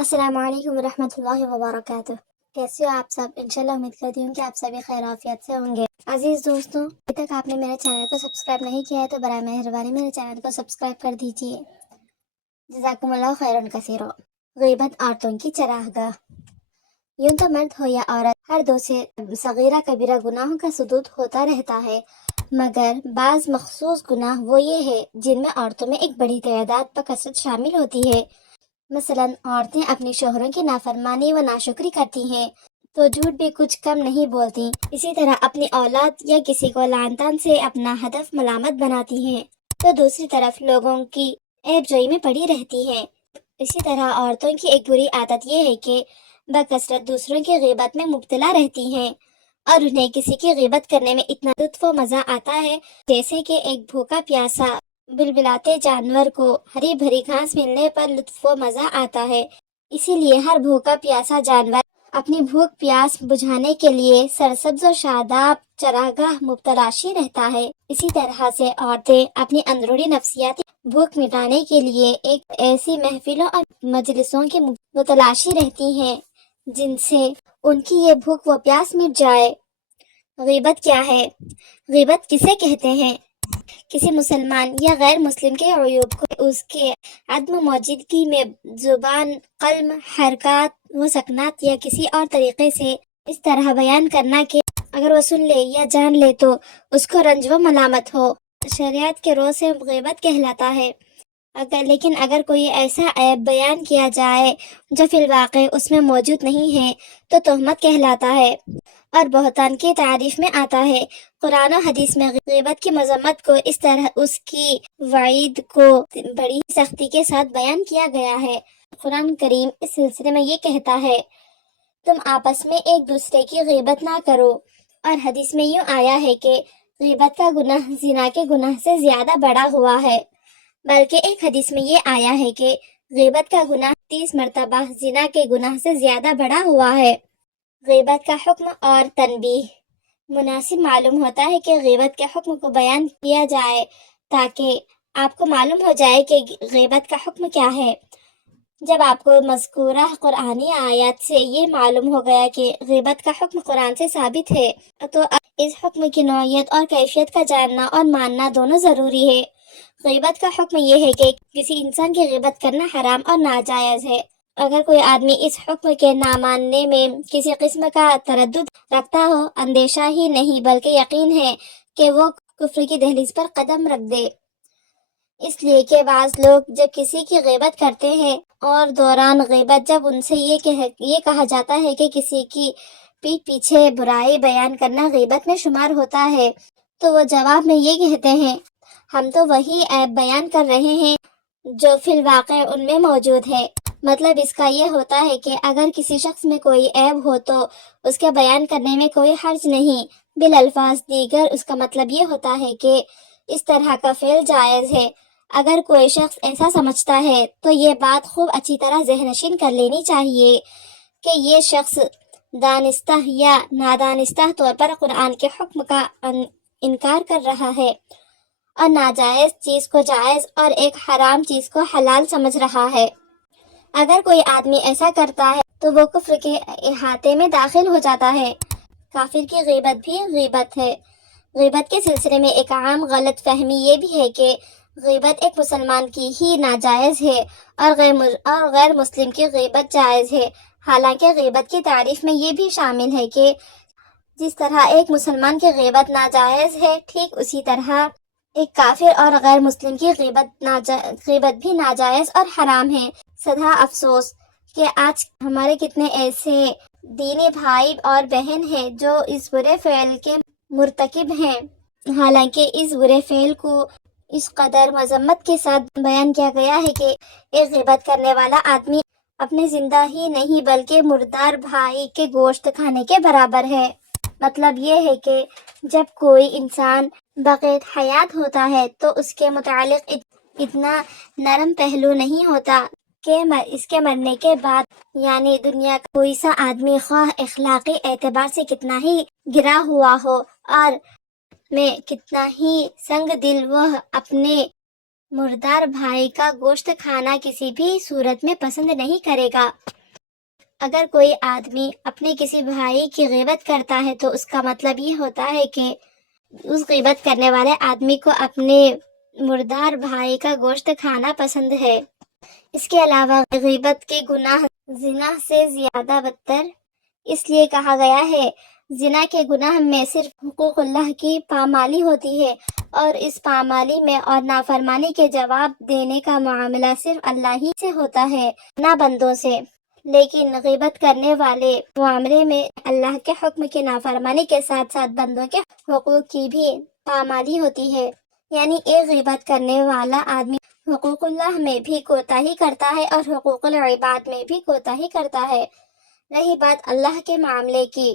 السلام علیکم ورحمۃ اللہ وبرکاتہ۔ کیسے ہو آپ سب؟ انشاءاللہ امید کرتی ہوں کہ آپ سبھی خیر عافیت سے ہوں گے۔ عزیز دوستوں، ابھی تک آپ نے میرے چینل کو سبسکرائب نہیں کیا ہے تو برائے مہربانی میرے چینل کو سبسکرائب کر دیجیے۔ جزاکم اللہ خیرا کثیرا۔ غیبت عورتوں کی چراگاہ۔ یوں تو مرد ہو یا عورت، ہر دو سے صغیرہ کبیرہ گناہوں کا صدور ہوتا رہتا ہے، مگر بعض مخصوص گناہ وہ یہ ہے جن میں عورتوں میں ایک بڑی تعداد بکثرت شامل ہوتی ہے۔ مثلاً عورتیں اپنے شوہروں کی نافرمانی و ناشکری کرتی ہیں تو جھوٹ بھی کچھ کم نہیں بولتی، اسی طرح اپنی اولاد یا کسی کو لعن طعن سے اپنا ہدف ملامت بناتی ہیں تو دوسری طرف لوگوں کی عیب جوئی میں پڑی رہتی ہیں۔ اسی طرح عورتوں کی ایک بری عادت یہ ہے کہ بکثرت دوسروں کی غیبت میں مبتلا رہتی ہیں اور انہیں کسی کی غیبت کرنے میں اتنا لطف و مزہ آتا ہے جیسے کہ ایک بھوکا پیاسا بلبلاتے جانور کو ہری بھری گھاس ملنے پر لطف و مزہ آتا ہے۔ اسی لیے ہر بھوکا پیاسا جانور اپنی بھوک پیاس بجھانے کے لیے سرسبز و شاداب چراگاہ متلاشی رہتا ہے۔ اسی طرح سے عورتیں اپنی اندرونی نفسیاتی بھوک مٹانے کے لیے ایک ایسی محفلوں اور مجلسوں کی متلاشی رہتی ہیں جن سے ان کی یہ بھوک و پیاس مٹ جائے۔ غیبت کیا ہے؟ غیبت کسے کہتے ہیں؟ کسی مسلمان یا غیر مسلم کے عیوب کو اس کے عدم موجودگی میں زبان، قلم، حرکات و سکنات یا کسی اور طریقے سے اس طرح بیان کرنا کہ اگر وہ سن لے یا جان لے تو اس کو رنج و ملامت ہو، شریعت کے رو سے غیبت کہلاتا ہے۔ لیکن اگر کوئی ایسا عیب بیان کیا جائے جو فی الواقع اس میں موجود نہیں ہے تو تہمت کہلاتا ہے اور بہتان کی تعریف میں آتا ہے۔ قرآن و حدیث میں غیبت کی مذمت کو اس طرح اس کی وعید کو بڑی سختی کے ساتھ بیان کیا گیا ہے۔ قرآن کریم اس سلسلے میں یہ کہتا ہے، تم آپس میں ایک دوسرے کی غیبت نہ کرو، اور حدیث میں یوں آیا ہے کہ غیبت کا گناہ زنا کے گناہ سے زیادہ بڑا ہوا ہے، بلکہ ایک حدیث میں یہ آیا ہے کہ غیبت کا گناہ 30 مرتبہ زنا کے گناہ سے زیادہ بڑا ہوا ہے۔ غیبت کا حکم اور تنبیہ۔ مناسب معلوم ہوتا ہے کہ غیبت کے حکم کو بیان کیا جائے تاکہ آپ کو معلوم ہو جائے کہ غیبت کا حکم کیا ہے۔ جب آپ کو مذکورہ قرآنی آیات سے یہ معلوم ہو گیا کہ غیبت کا حکم قرآن سے ثابت ہے تو اب اس حکم کی نوعیت اور کیفیت کا جاننا اور ماننا دونوں ضروری ہے۔ غیبت کا حکم یہ ہے کہ کسی انسان کی غیبت کرنا حرام اور ناجائز ہے۔ اگر کوئی آدمی اس حکم کے نہ ماننے میں کسی قسم کا تردد رکھتا ہو، اندیشہ ہی نہیں بلکہ یقین ہے کہ وہ کفر کی دہلیز پر قدم رکھ دے۔ اس لیے کہ بعض لوگ جب کسی کی غیبت کرتے ہیں اور دوران غیبت جب ان سے یہ کہا جاتا ہے کہ کسی کی پیٹھ پیچھے برائی بیان کرنا غیبت میں شمار ہوتا ہے تو وہ جواب میں یہ کہتے ہیں، ہم تو وہی عیب بیان کر رہے ہیں جو فی الواقع ان میں موجود ہے۔ مطلب اس کا یہ ہوتا ہے کہ اگر کسی شخص میں کوئی عیب ہو تو اس کے بیان کرنے میں کوئی حرج نہیں، بالالفاظ دیگر اس کا مطلب یہ ہوتا ہے کہ اس طرح کا فعل جائز ہے۔ اگر کوئی شخص ایسا سمجھتا ہے تو یہ بات خوب اچھی طرح ذہن نشین کر لینی چاہیے کہ یہ شخص دانستہ یا نادانستہ طور پر قرآن کے حکم کا انکار کر رہا ہے اور ناجائز چیز کو جائز اور ایک حرام چیز کو حلال سمجھ رہا ہے۔ اگر کوئی آدمی ایسا کرتا ہے تو وہ کفر کے احاطے میں داخل ہو جاتا ہے۔ کافر کی غیبت بھی غیبت ہے۔ غیبت کے سلسلے میں ایک عام غلط فہمی یہ بھی ہے کہ غیبت ایک مسلمان کی ہی ناجائز ہے اور غیر مسلم کی غیبت جائز ہے، حالانکہ غیبت کی تعریف میں یہ بھی شامل ہے کہ جس طرح ایک مسلمان کی غیبت ناجائز ہے، ٹھیک اسی طرح ایک کافر اور غیر مسلم کی غیبت بھی ناجائز اور حرام ہے۔ سدا افسوس کہ آج ہمارے کتنے ایسے دینی بھائی اور بہن ہیں جو اس برے فعل کے مرتکب ہیں، حالانکہ اس برے فعل کو اس قدر مذمت کے ساتھ بیان کیا گیا ہے کہ ایک غیبت کرنے والا آدمی اپنے زندہ ہی نہیں بلکہ مردار بھائی کے گوشت کھانے کے برابر ہے۔ مطلب یہ ہے کہ جب کوئی انسان بقید حیات ہوتا ہے تو اس کے متعلق اتنا نرم پہلو نہیں ہوتا کہ اس کے مرنے کے بعد، یعنی دنیا کا کوئی سا آدمی خواہ اخلاقی اعتبار سے کتنا ہی گرا ہوا ہو اور میں کتنا ہی سنگ دل وہ اپنے مردار بھائی کا گوشت کھانا کسی بھی صورت میں پسند نہیں کرے گا۔ اگر کوئی آدمی اپنے کسی بھائی کی غیبت کرتا ہے تو اس کا مطلب یہ ہوتا ہے کہ اس غیبت کرنے والے آدمی کو اپنے مردار بھائی کا گوشت کھانا پسند ہے۔ اس کے علاوہ غیبت کے گناہ زنا سے زیادہ بدتر اس لیے کہا گیا ہے۔ زنا کے گناہ میں صرف حقوق اللہ کی پامالی ہوتی ہے، اور اس پامالی میں اور نافرمانی کے جواب دینے کا معاملہ صرف اللہ ہی سے ہوتا ہے، نہ بندوں سے۔ لیکن غیبت کرنے والے معاملے میں اللہ کے حکم کی نافرمانی کے ساتھ ساتھ بندوں کے حقوق کی بھی پامالی ہوتی ہے، یعنی ایک غیبت کرنے والا آدمی حقوق اللہ میں بھی کوتاہی کرتا ہے اور حقوق العباد میں بھی کوتاہی کرتا ہے۔ رہی بات اللہ کے معاملے کی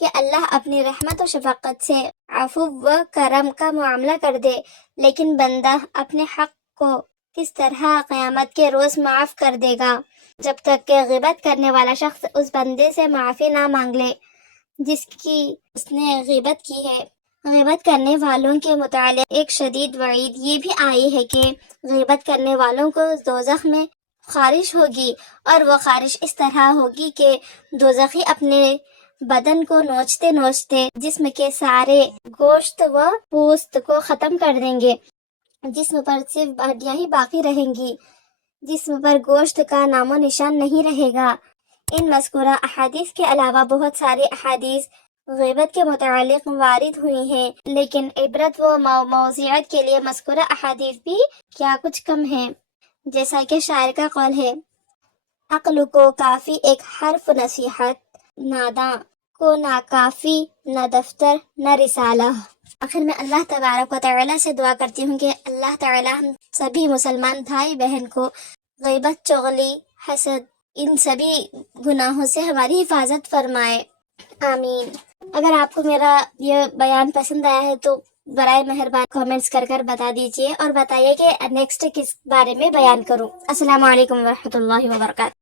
کہ اللہ اپنی رحمت و شفقت سے عفو و کرم کا معاملہ کر دے، لیکن بندہ اپنے حق کو کس طرح قیامت کے روز معاف کر دے گا جب تک کہ غیبت کرنے والا شخص اس بندے سے معافی نہ مانگ لے جس کی اس نے غیبت کی ہے۔ غیبت کرنے والوں کے متعلق ایک شدید وعید یہ بھی آئی ہے کہ غیبت کرنے والوں کو دوزخ میں خارش ہوگی، اور وہ خارش اس طرح ہوگی کہ دوزخی اپنے بدن کو نوچتے نوچتے جسم کے سارے گوشت و پوست کو ختم کر دیں گے۔ جسم پر صرف ہڈیاں ہی باقی رہیں گی، جسم پر گوشت کا نام و نشان نہیں رہے گا۔ ان مذکورہ احادیث کے علاوہ بہت ساری احادیث غیبت کے متعلق وارد ہوئی ہیں، لیکن عبرت و موضوعات کے لیے مذکورہ احادیث بھی کیا کچھ کم ہیں۔ جیسا کہ شاعر کا قول ہے، عقل کو کافی ایک حرف نصیحت، ناداں کو ناکافی نہ دفتر نہ رسالہ۔ آخر میں اللہ تبارک و تعالیٰ سے دعا کرتی ہوں کہ اللہ تعالیٰ ہم سبھی مسلمان بھائی بہن کو غیبت، چغلی، حسد، ان سبھی گناہوں سے ہماری حفاظت فرمائے، آمین۔ اگر آپ کو میرا یہ بیان پسند آیا ہے تو برائے مہربانی کامنٹس کر بتا دیجئے اور بتائیے کہ نیکسٹ کس بارے میں بیان کروں۔ السلام علیکم ورحمۃ اللہ وبرکاتہ۔